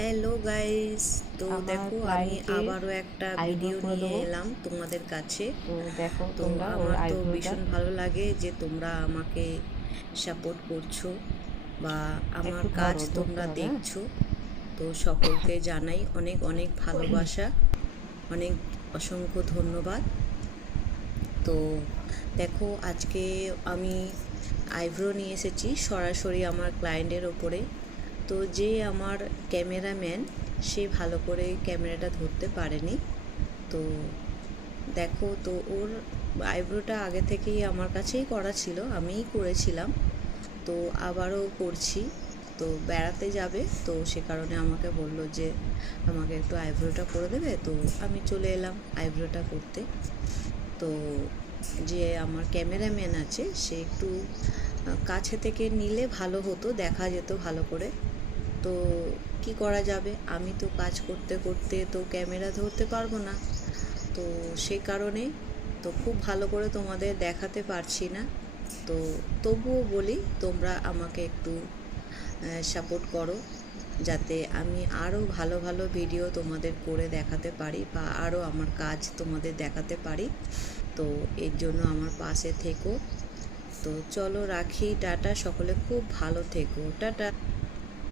Hello guys, তো আমার দেখো আমি ক্লায়েন্টের আবারও একটা আইব্রো ভিডিও করে নিয়ে দেবো। এলাম তোমাদের কাছে। তো দেখো তো তোমরা ওর আমার তো আইব্রোটা। ভীষণ ভালো লাগে যে তোমরা আমাকে সাপোর্ট করছো বা আমার একটু কাজ ধরো, ধরতে তোমরা হবে, হ্যাঁ। দেখছো। তো সকলকে জানাই অনেক অনেক ভালোবাসা, অনেক অসংখ্য ধন্যবাদ। তো দেখো আজকে আমি আইব্রো নিয়ে এসেছি সরাসরি আমার ক্লায়েন্টের ওপরে। তো যে আমার ক্যামেরাম্যান, সে ভালো করে ক্যামেরাটা ধরতে পারেনি। তো দেখো, তো ওর আইব্রোটা আগে থেকেই আমার কাছেই করা ছিল, আমিই করেছিলাম। তো আবারও করছি। তো বেড়াতে যাবে, তো সে কারণে আমাকে বললো যে আমাকে একটু আইব্রোটা করে দেবে। তো আমি চলে এলাম আইব্রোটা করতে। তো যে আমার ক্যামেরাম্যান আছে, সে একটু কাছে থেকে নিলে ভালো হতো, দেখা যেত ভালো করে। তো কি করা যাবে, আমি তো কাজ করতে করতে তো ক্যামেরা ধরতে পারবো না। তো সে কারণে তো খুব ভালো করে তোমাদের দেখাতে পারছি না। তো তবুও বলি, তোমরা আমাকে একটু সাপোর্ট করো, যাতে আমি আরও ভালো ভালো ভিডিও তোমাদের করে দেখাতে পারি বা আরও আমার কাজ তোমাদের দেখাতে পারি। তো এর জন্য আমার পাশে থেকো। তো চলো রাখি, টাটা, সকলে খুব ভালো থেকো, টাটা।